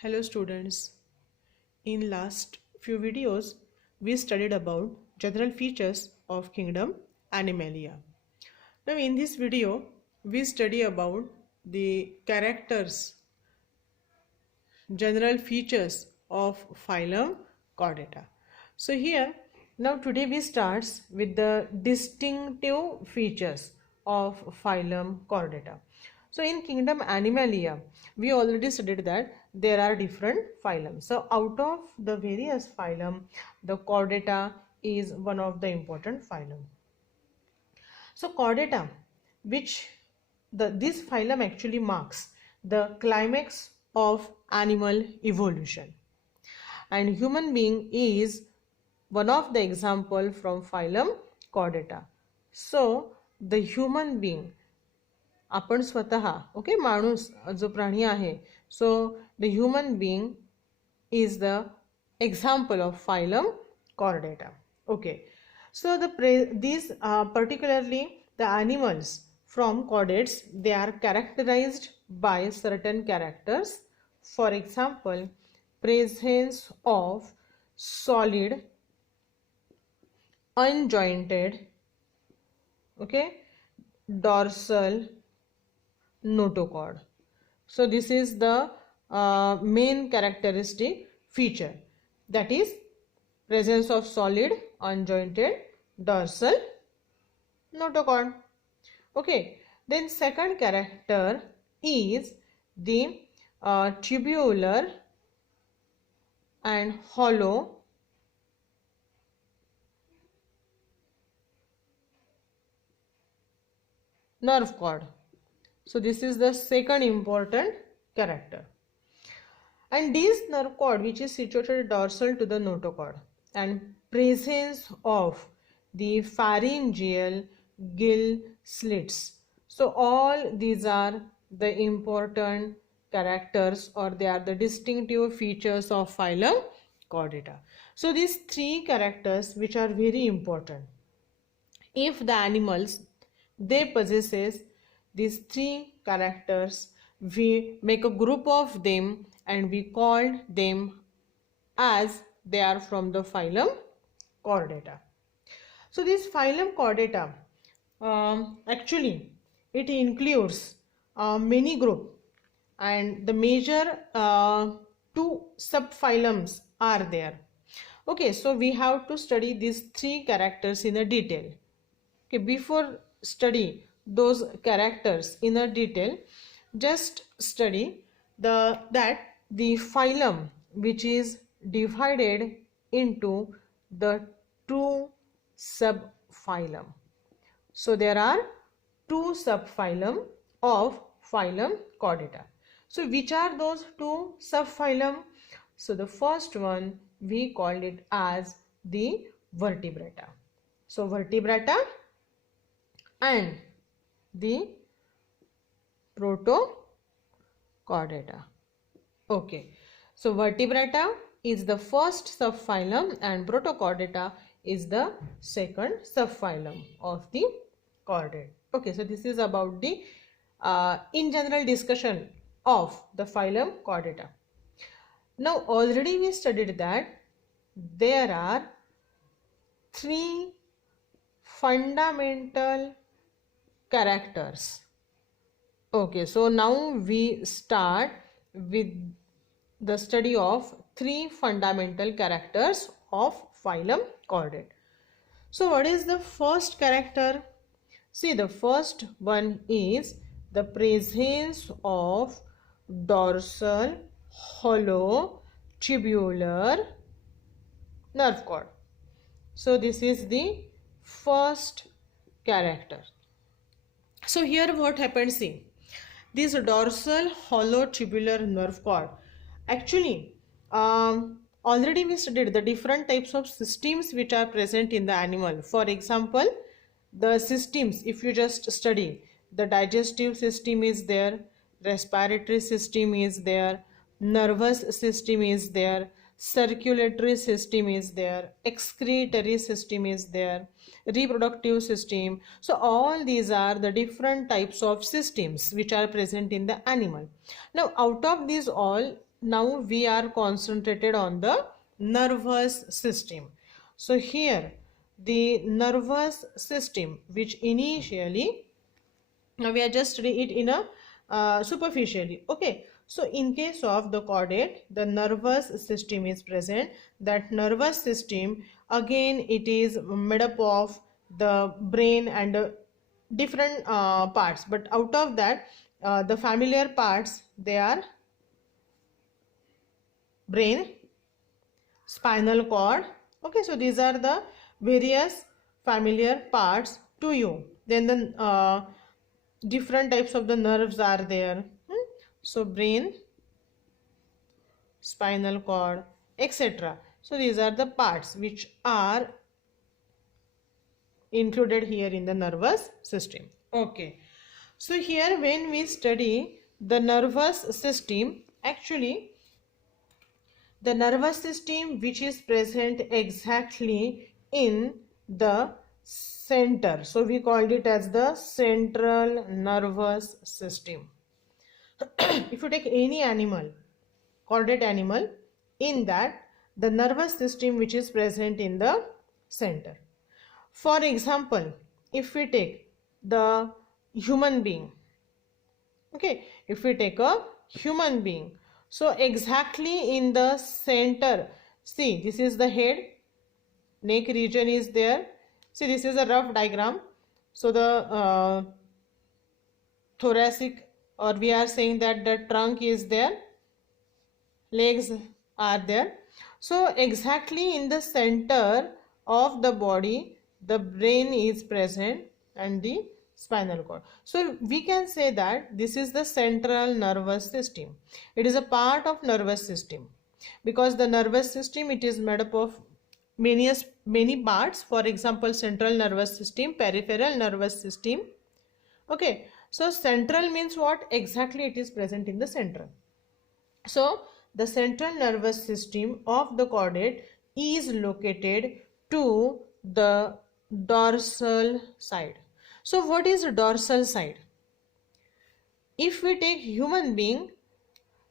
Hello students. In last few videos we studied about general features of kingdom Animalia. Now in this video we study about the characters, general features of phylum Chordata. So here now today we starts with the distinctive features of phylum Chordata. So in kingdom Animalia, we already studied that there are different phylums. So out of the various phylum, the Chordata is one of the important phylum. So Chordata, which this phylum actually marks the climax of animal evolution, and human being is one of the example from phylum Chordata. So the human being, आपण स्वतः okay माणूस जो प्राणी आहे, so the human being is the example of phylum Chordata. Okay, so these particularly the animals from chordates, they are characterized by certain characters. For example, presence of solid unjointed, okay, dorsal notochord. So this is the main characteristic feature, that is presence of solid unjointed dorsal notochord. Okay, then second character is the tubular and hollow nerve cord. So this is the second important character. And this nerve cord which is situated dorsal to the notochord, and presence of the pharyngeal gill slits. So all these are the important characters, or they are the distinctive features of phylum Chordata. So these three characters which are very important. If the animals they possesses these three characters, we make a group of them and we called them as they are from the phylum Chordata. So this phylum Chordata, actually it includes many group, and the major two subphylums are there. Okay, so we have to study these three characters in a detail. Okay, before study those characters in a detail, just study that the phylum which is divided into the two subphylum. So there are two subphylum of phylum Chordata. So which are those two subphylum? So the first one we called it as the vertebrata. So vertebrata and the protochordata. Okay, so vertebrata is the first subphylum and protochordata is the second subphylum of the chordate. Okay, so this is about the in general discussion of the phylum Chordata. Now already we studied that there are three fundamental characters. Okay, so now we start with the study of three fundamental characters of phylum Chordate. So what is the first character? See, the first one is the presence of dorsal hollow tubular nerve cord. So this is the first character. So here what happens, see, this dorsal hollow tubular nerve cord, actually already we studied the different types of systems which are present in the animal. For example, the systems, if you just study, the digestive system is there, respiratory system is there, nervous system is there, circulatory system is there, excretory system is there, reproductive system. So all these are the different types of systems which are present in the animal. Now out of these all, now we are concentrated on the nervous system. So here the nervous system, which initially, now we are just read it in a superficially. Okay, so in case of the chordate, the nervous system is present. That nervous system, again, it is made up of the brain and different parts, but out of that the familiar parts, they are brain, spinal cord. Okay, so these are the various familiar parts to you. Then the different types of the nerves are there. So brain, spinal cord, etc. So these are the parts which are included here in the nervous system. Okay, so here when we study the nervous system, actually the nervous system which is present exactly in the center, so we called it as the central nervous system. If you take any animal, chordate animal, in that the nervous system which is present in the center. For example, if we take the human being, okay, if we take a human being, so exactly in the center, see, this is the head, neck region is there. See, this is a rough diagram. So the thoracic, or we are saying that the trunk is there, legs are there. So exactly in the center of the body, the brain is present and the spinal cord. So we can say that this is the central nervous system. It is a part of nervous system, because the nervous system, it is made up of many parts. For example, central nervous system, peripheral nervous system. Okay, so central means what? Exactly it is present in the central. So the central nervous system of the chordate is located to the dorsal side. So what is dorsal side? If we take human being,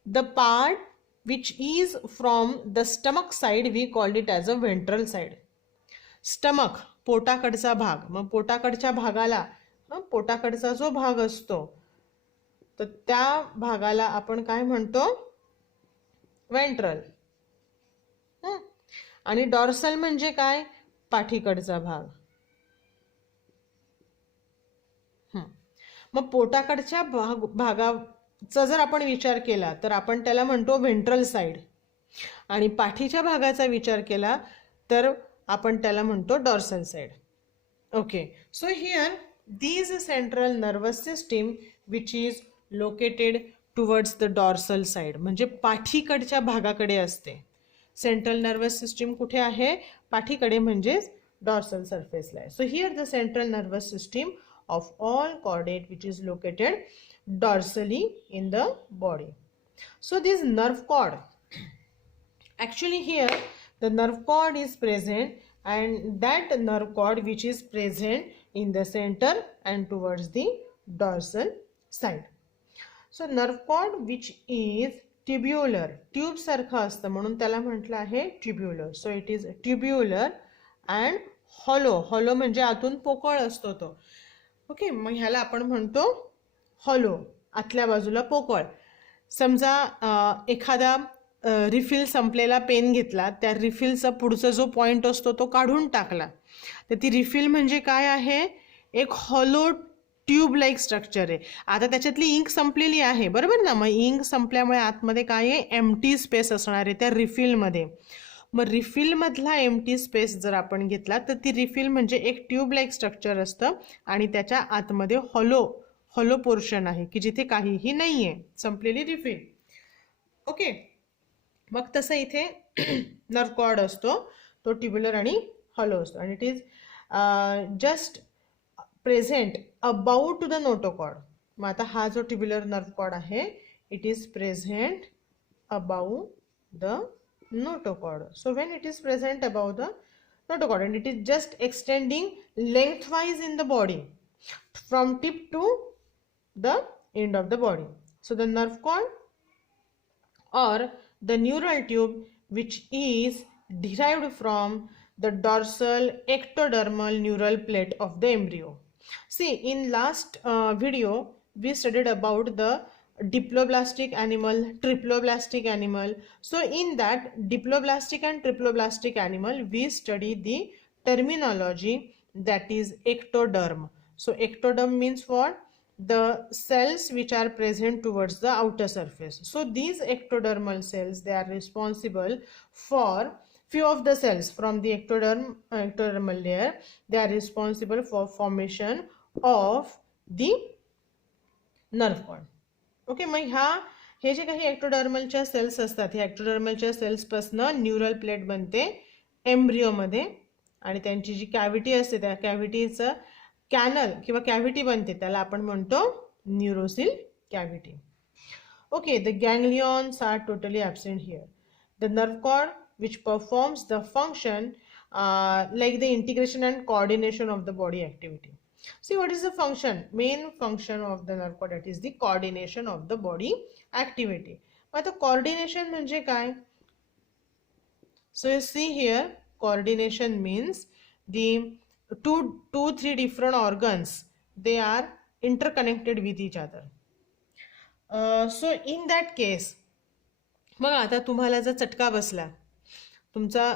the part which is from the stomach side, we called it as a ventral side. Stomach, पोटाकडचा भाग, मग पोटाकडच्या भागाला, पोटाकडचा जो भाग असतो, तर त्या भागाला आपण काय म्हणतो? वेंट्रल. आणि डॉर्सल म्हणजे काय? पाठीकडचा भाग. मग पोटाकडच्या भागाचा जर आपण विचार केला तर आपण त्याला म्हणतो व्हेंट्रल साइड, आणि पाठीच्या भागाचा विचार केला तर आपण त्याला म्हणतो dorsal side. Okay, so here these central nervous system which is located towards the dorsal side, म्हणजे पाठीकडच्या भागाकडे असते. सेंट्रल नर्वस सिस्टीम कुठे आहे? पाठीकडे, म्हणजे डॉर्सल सरफेसला आहे. So here the central nervous system of all chordate which is located dorsally in the body. So this nerve cord, actually here the nerve cord is present, and that nerve cord which is present in the center and towards the dorsal side. So nerve cord which is tubular, tube सारखा असतं म्हणून त्याला म्हटलं आहे tubular. So it is tubular and hollow. hollow म्हणजे आतून पोकळ असतो तो. ओके, मग ह्याला आपण म्हणतो हॉलो, आतल्या बाजूला पोकळ. समजा एखादा रिफिल संपलेला पेन घेतला, त्या रिफिलचा पुढचा जो पॉइंट असतो तो काढून टाकला, तर ती रिफिल म्हणजे काय आहे? एक हॉलो ट्यूब लाईक स्ट्रक्चर आहे. आता त्याच्यातली इंक संपलेली आहे, बरोबर ना? मग इंक संपल्यामुळे आतमध्ये काय आहे? एम्प्टी स्पेस असणार आहे त्या रिफिलमध्ये. मग रिफिलमधला एम्प्टी स्पेस जर आपण घेतला तर ती रिफिल म्हणजे एक ट्यूब लाईक स्ट्रक्चर असतं, आणि त्याच्या आतमध्ये हॉलो पोर्शन आहे की जिथे काहीही नाही आहे, संपलेली रिफिल. ओके, मग तसं इथे नर्व कॉर्ड असतो, तो ट्युब्युलर आणि हॉलो असतो, आणि it is just present about to the notochord. मग आता हा जो ट्युब्युलर नर्व कॉर्ड आहे, it is present about the notochord. So when it is present above the notochord, and it is just extending lengthwise in the body from tip to the end of the body. So the nerve cord or the neural tube which is derived from the dorsal ectodermal neural plate of the embryo. See, in last video we studied about the diploblastic animal, triploblastic animal. So in that diploblastic and triploblastic animal we study the terminology that is ectoderm. So ectoderm means what? The cells which are present towards the outer surface. So these ectodermal cells, they are responsible for few of the cells from the ectodermal layer. They are responsible for formation of the nerve cord. Okay, मग हे जे काही ectodermalच्या cells असतात, ह्या ectodermalच्या cells पासून neural plate बनते एम्ब्रियो मध्ये आणि त्यांची जी कॅव्हिटी असते त्या कॅव्हिटीचं कॅनल किंवा कॅव्हिटी बनते त्याला आपण म्हणतो न्यूरोसिल cavity. Okay, the ganglions are totally absent here. The nerve cord which performs the function like the integration and coordination of the body activity. See, what is the function? Main function of the nerve cord, that is the coordination of the body activity. But the coordination म्हणजे काय? So you see here, coordination means the three different organs, they are interconnected with each other. So in that case, बघा आता तुम्हाला जर चटका बसला तुमचा,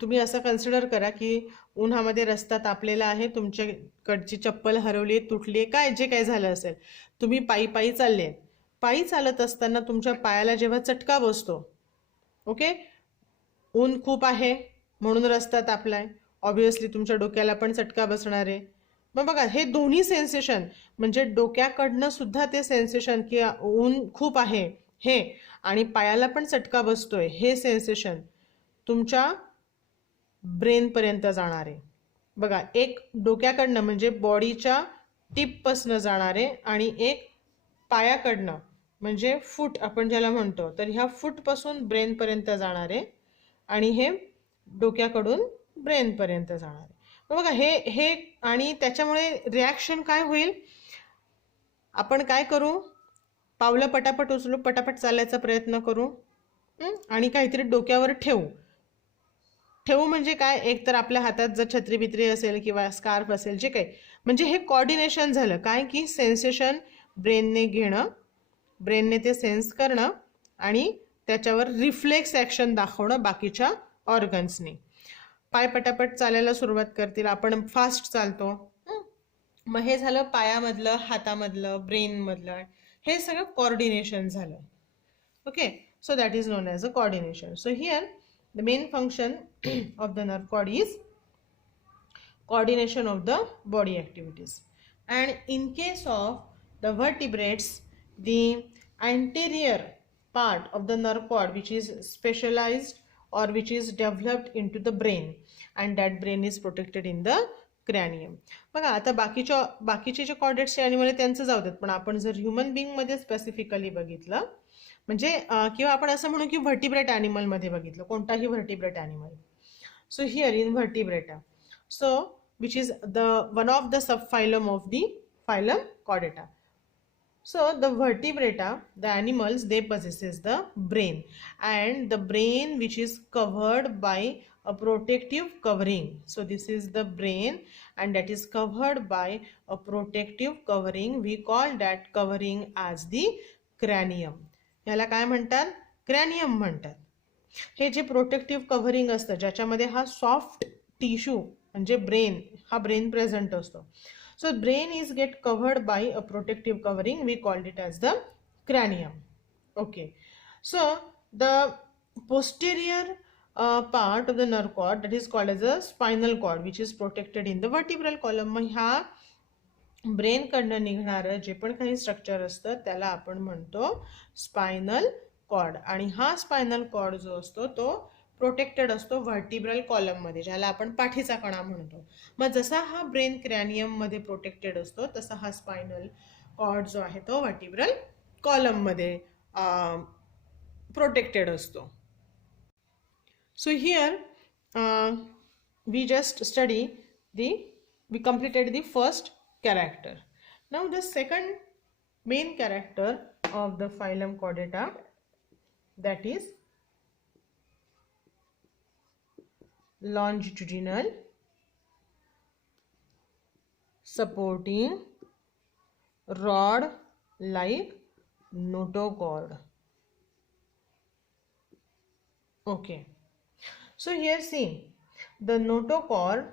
तुम्ही असं कन्सिडर करा की उन्हामध्ये रस्ता तापलेला आहे, तुमच्याकडची चप्पल हरवली, तुटली, काय जे काय झालं असेल, तुम्ही पायी पायी चालले, पायी चालत असताना तुमच्या पायाला जेव्हा चटका बसतो, ओके, ऊन खूप आहे म्हणून रस्ता तापलाय, ऑब्विसली तुमच्या डोक्याला पण चटका बसणार आहे. मग बघा हे दोन्ही सेन्सेशन म्हणजे डोक्याकडनं सुद्धा ते सेन्सेशन की ऊन खूप आहे हे आणि पायाला पण चटका बसतोय हे सेन्सेशन तुमच्या ब्रेन पर्यंत जाणार आहे. बघा एक डोक्याकडनं म्हणजे बॉडीच्या टिप पासून जाणार आहे आणि एक पायाकडनं म्हणजे फूट आपण ज्याला म्हणतो, तर ह्या फूट पासून ब्रेन पर्यंत जाणार आहे आणि हे डोक्याकडून ब्रेन पर्यंत जाणार आहे. बघा हे आणि त्याच्यामुळे रिॲक्शन काय होईल, आपण काय करू, पावलं पटापट उचलू, पटापट चालायचा प्रयत्न करू आणि काहीतरी डोक्यावर ठेवू म्हणजे काय, एक तर आपल्या हातात जर छत्री बित्री असेल किंवा स्कार्फ असेल जे काही, म्हणजे हे कोऑर्डिनेशन झालं काय की सेन्सेशन ब्रेनने घेणं, ब्रेनने ते सेन्स करणं आणि त्याच्यावर रिफ्लेक्स ॲक्शन दाखवणं बाकीच्या ऑर्गन्सनी. पाय पटापट चालायला सुरुवात करतील, आपण फास्ट चालतो, मग हे झालं पायामधलं, हातामधलं, ब्रेनमधलं, हे सगळं कोऑर्डिनेशन झालं. Okay, so that is known as a coordination. So here the main function of the nerve cord is coordination of the body activities. And in case of the vertebrates, the anterior part of the nerve cord which is specialized or which is developed into the brain, and that brain is protected in the cranium. बघा आता बाकीचे जे कॉर्डेट्सचे animal आहे त्यांचं जाऊ देत, पण आपण जर ह्युमन बिंगमध्ये स्पेसिफिकली बघितलं म्हणजे किंवा आपण असं म्हणू की व्हर्टिब्रेट ॲनिमलमध्ये बघितलं, कोणताही vertebrate animal. So here in vertebrata, so which is the one of the subphylum of the phylum chordata. So the vertebrata, the animals, they possesses the brain, and the brain which is covered by a protective covering. So this is the brain and that is covered by a protective covering. We call that covering as the cranium. याला काय म्हणतात, क्रॅनियम म्हणतात. हे जे protective covering असतं ज्याच्यामध्ये हा soft tissue म्हणजे brain, हा brain present असतो. So brain is get covered by a protective covering. We called it as the cranium. Okay. So the posterior part of the nerve cord, that is called as a spinal cord, which is protected in the vertebral column. मग ह्या brain कडनं निघणारं जे पण काही structure असतं त्याला आपण म्हणतो spinal cord, आणि हा स्पायनल कॉर्ड जो असतो तो प्रोटेक्टेड असतो व्हर्टिब्रल कॉलममध्ये, ज्याला आपण पाठीचा कणा म्हणतो. मग जसा हा ब्रेन क्रॅनियममध्ये प्रोटेक्टेड असतो तसा हा स्पायनल कॉर्ड जो आहे तो व्हर्टिब्रल कॉलममध्ये प्रोटेक्टेड असतो. So here we just study we completed the first character. Now the second main character of the phylum Chordata that is longitudinal supporting rod like notochord. Okay, so here see the notochord,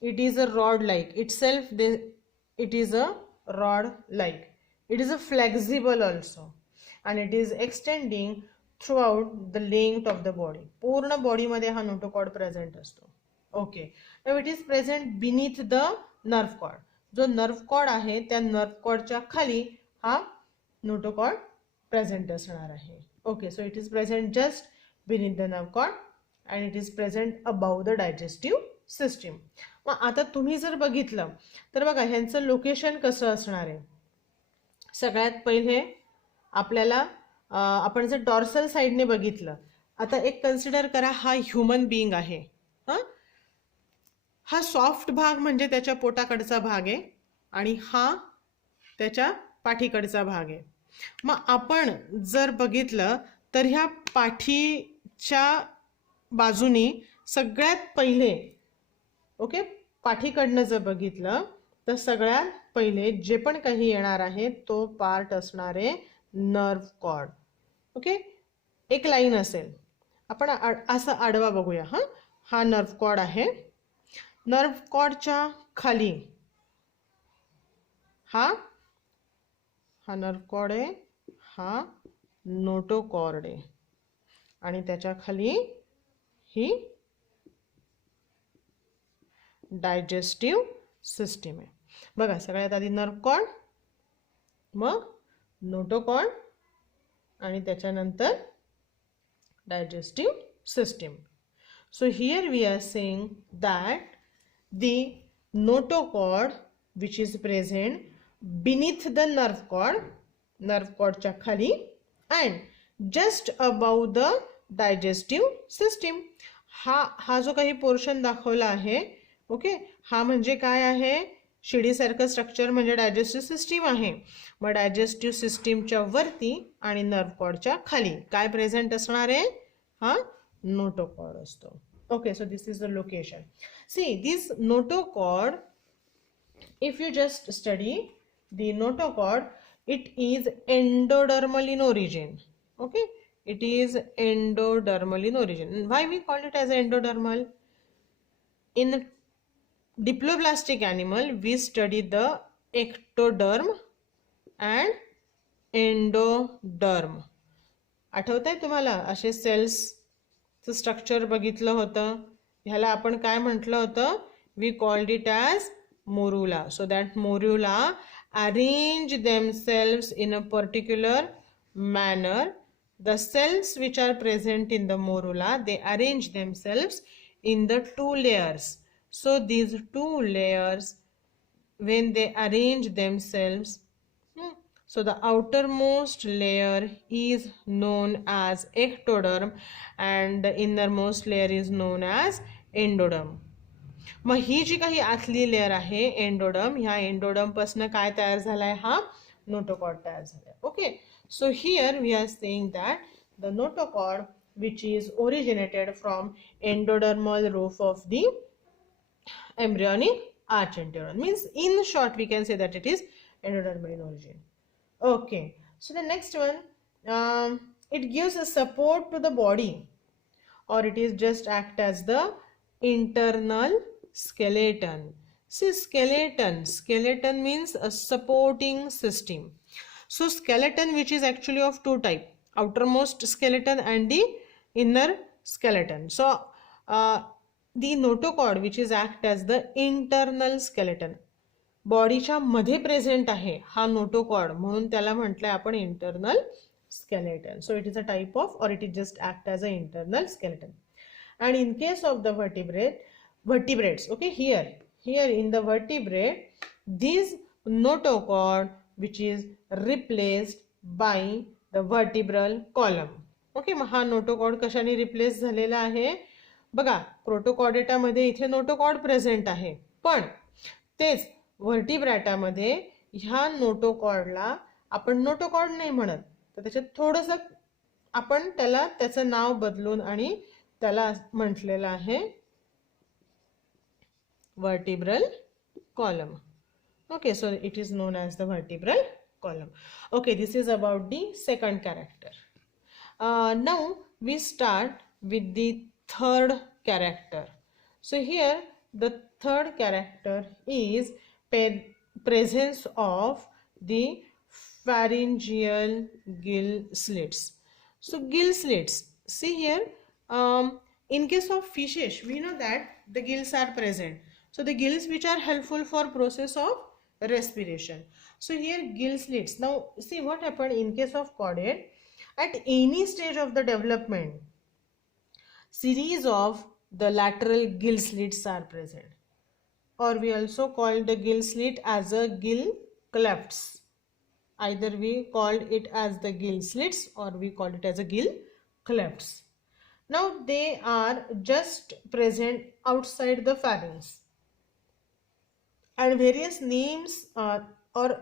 it is a rod like itself, it is a rod like, it is a flexible also, and it is extending throughout the length of the body. पूर्ण body मध्ये हा notochord present असतो. Okay, now it is present beneath the nerve cord. जो nerve cord आहे त्या nerve कॉर्डच्या खाली हा नोटोकॉर्ड प्रेझेंट असणार आहे. Okay, so it is present just beneath the nerve cord and it is present above the digestive system. मग आता तुम्ही जर बघितलं तर बघा ह्यांचं लोकेशन कसं असणार आहे. सगळ्यात पहिले आपल्याला आपण जर डॉर्सल साइडने बघितलं, आता एक कन्सिडर करा हा ह्यूमन बीइंग आहे. हा सॉफ्ट भाग म्हणजे त्याच्या पोटाकडचा भाग आहे आणि हा त्याच्या पाठीकडचा भाग आहे. मग आपण जर बघितलं तर ह्या पाठीच्या बाजूनी सगळ्यात पहिले, ओके, पाठीकडनं जर बघितलं तर सगळ्यात पहिले जे पण काही येणार आहे तो पार्ट असणार आहे नर्व कॉर्ड. ओके, एक लाईन असेल, आपण असं आडवा बघूया. हा नर्व कॉर्ड आहे. नर्व कॉर्डच्या खाली हा नर्व कॉर्ड आहे, हा नोटोकॉर्ड आहे आणि त्याच्या खाली ही डायजेस्टिव्ह सिस्टीम आहे. बघा सगळ्यात आधी नर्व कॉर्ड, मग नोटोकॉर्ड आणि त्याच्यानंतर digestive system. So here we are saying that the notochord which is present beneath the nerve कॉर्डच्या खाली and just above the digestive system. हा जो काही पोर्शन दाखवला आहे, ओके, हा म्हणजे काय आहे, शिडीसारखं स्ट्रक्चर म्हणजे डायजेस्टिव्ह सिस्टीम आहे. मग डायजेस्टिव्ह सिस्टीमच्या वरती आणि नर्व कॉर्डच्या खाली काय प्रेझेंट असणार आहे, हा नोटोकॉर्ड असतो. Okay, so this is the location. See this notochord, if you just study the notochord, it is endodermal in origin. Okay, it is endodermal in origin. Why we call it as endodermal? In diploblastic animal we study the ectoderm and endoderm. आठवतंय तुम्हाला असे सेल्सचं structure बघितलं होतं. ह्याला आपण काय म्हटलं होतं, we called it as morula. So that morula arrange themselves in a particular manner. The cells which are present in the morula, they arrange themselves in the two layers. So these two layers, when they arrange themselves, so the outermost layer is known as ectoderm and the innermost layer is known as endoderm. मग ही जी काही आतली layer आहे endoderm, ह्या endoderm पासून काय तयार झालाय, हा notochord तयार झालाय. Okay, so here we are saying that the notochord which is originated from endodermal roof of the embryonic arch enteron. Means in short we can say that it is endodermal in origin. Okay, so the next one, it gives a support to the body or it is just act as the internal skeleton. See, skeleton means a supporting system. So skeleton which is actually of two type, outermost skeleton and the inner skeleton. So the notochord which is act as the internal skeleton, बॉडीच्या मध्ये present आहे हा notochord, म्हणून त्याला म्हटलंय आपण internal skeleton. So it is a type of, or it is just act as an internal skeleton. And in case of the vertebrates, okay, here in the vertebrate, this notochord which is replaced by the vertebral column. Okay, मग हा notochord कशाने replace झालेला आहे, बघा प्रोटोकॉर्डेटामध्ये इथे notochord present आहे, पण तेच व्हर्टिब्रॅटामध्ये ह्या नोटोकॉर्डला आपण नोटोकॉर्ड नाही म्हणत, तर त्याच्यात थोडंसं आपण त्याला त्याचं नाव बदलून आणि त्याला म्हटलेलं आहे vertebral column. Okay, so it is known as the vertebral column. Okay, this is about the second character. Now we start with the third character. So here the third character is presence of the pharyngeal gill slits. So gill slits, see here, in case of fishes we know that the gills are present. So the gills which are helpful for process of respiration. So here gill slits. Now see what happened in case of chordate. At any stage of the development, series of the lateral gill slits are present, or we also call the gill slit as a gill clefts. Either we called it as the gill slits or we called it as a gill clefts. Now they are just present outside the pharynx, and various names or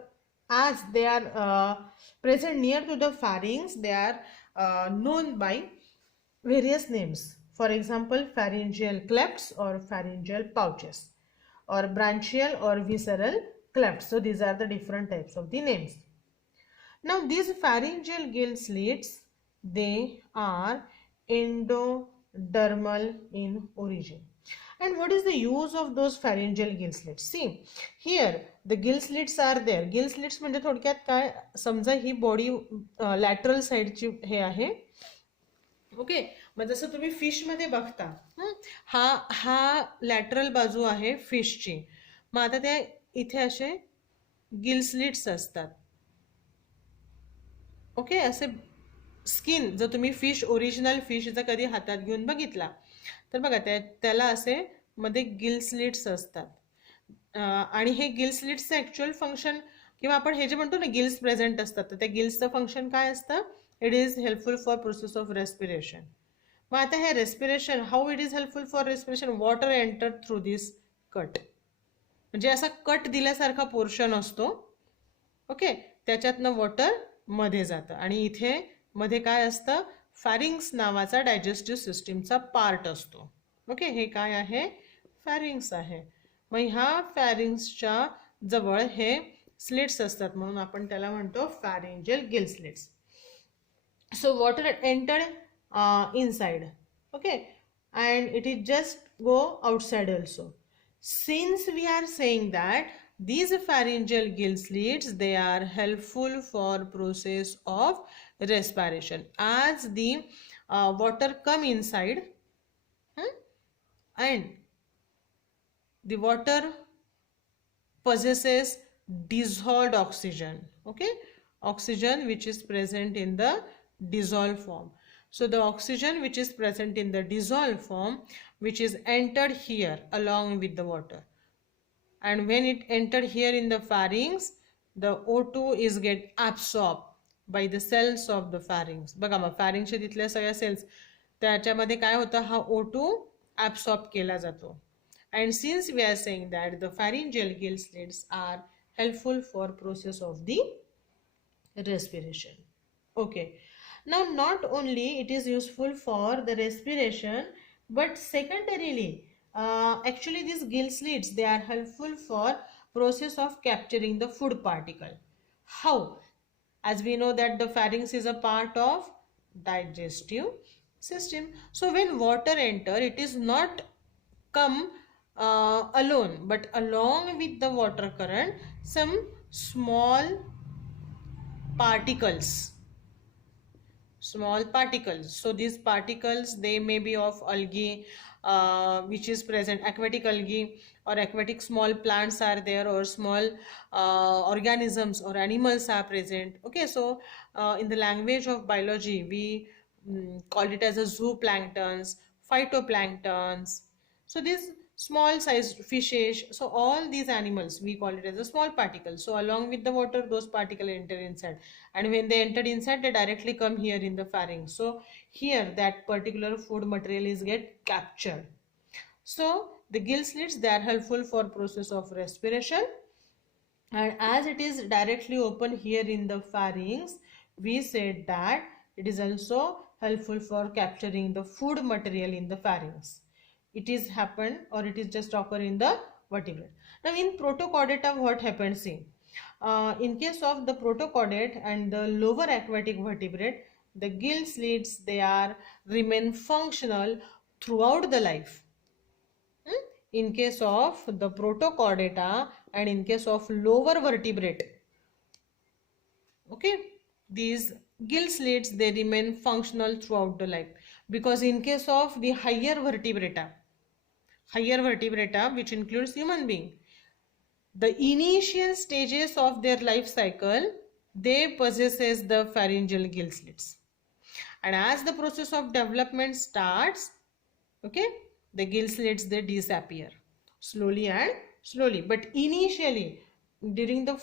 as they are present near to the pharynx, they are known by various names. For example, pharyngeal clefts or pharyngeal pouches, or branchial or visceral clefts. So these are the different types of the names. Now these pharyngeal gill slits, they are endodermal in origin. And what is the use of those pharyngeal gill slits? See, here the gill slits are there. Gill slits म्हणजे थोडक्यात काय, समजा ही body lateral साइडची हे आहे. Okay, मग जसं तुम्ही fish मध्ये बघता, हा लॅटरल बाजू आहे फिशची. मग आता त्या इथे असे गिल स्लिट्स असतात. ओके, असे स्किन जर तुम्ही फिश, ओरिजिनल फिश जर कधी हातात घेऊन बघितला तर बघा त्याला असे मध्ये गिल स्लिट्स असतात. आणि हे गिल स्लिट्सचं ॲक्च्युअल फंक्शन, किंवा आपण हे जे म्हणतो ना गिल्स प्रेझेंट असतात, तर त्या गिल्सचं फंक्शन काय असतं? It is helpful for process of respiration. मग आता हे respiration, how it is helpful for respiration? Water enter through this cut. म्हणजे असा कट दिल्यासारखा पोर्शन असतो. ओके, त्याच्यातनं वॉटर मध्ये जातं आणि इथे मध्ये काय असतं? फॅरिंग्स नावाचा डायजेस्टिव्ह सिस्टीमचा पार्ट असतो. ओके, हे काय आहे? फॅरिंग्स आहे. मग ह्या फॅरिंग्सच्या जवळ हे स्लिट्स असतात, म्हणून आपण त्याला म्हणतो pharyngeal gill slits. So water entered inside, okay, and it is just go outside also. Since we are saying that these pharyngeal gill slits, they are helpful for process of respiration, as the water come inside, and the water possesses dissolved oxygen, okay, oxygen which is present in the dissolved form. So the oxygen which is present in the dissolved form, which is entered here along with the water, and when it entered here in the pharynx, the O2 is get absorbed by the cells of the pharynx. बघा मग pharynx चे तिथल्या सगळ्या sales, त्याच्यामध्ये काय होतं? हा O2 absorb केला जातो. And since we are saying that the pharyngeal gill slits are helpful for process of the respiration. Okay. Now not only it is useful for the respiration, but secondarily, actually these gill slits, they are helpful for process of capturing the food particle. How? As we know that the pharynx is a part of digestive system. So when water enter, it is not come alone, but along with the water current, some small particles. So these particles, they may be of algae, which is present, aquatic algae, or aquatic small plants are there, or small organisms or animals are present. Okay, so in the language of biology, we call it as a zooplanktons, phytoplanktons. So these small sized fishes, so all these animals, we call it as a small particle. So along with the water, those particles enter inside, and when they entered inside, they directly come here in the pharynx. So here that particular food material is get captured. So the gill slits, they are helpful for process of respiration, and as it is directly open here in the pharynx, we said that It is also helpful for capturing the food material in the pharynx. It is happen or it is just occur in the vertebrate. Now in protochordata what happens in case of the protochordate and the lower aquatic vertebrate, the gill slits they are remain functional throughout the life. In case of the protochordata and in case of lower vertebrate, okay, these gill slits they remain functional throughout the life, because in case of the higher vertebrata which includes human being, the initial stages of their life cycle they possesses the pharyngeal gill slits, and as the process of development starts, okay, the gill slits they disappear slowly and slowly, but initially during the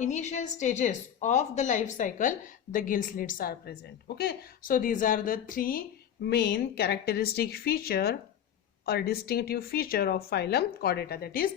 initial stages of the life cycle the gill slits are present. Okay, so these are the three main characteristic feature or distinctive feature of phylum Chordata, that is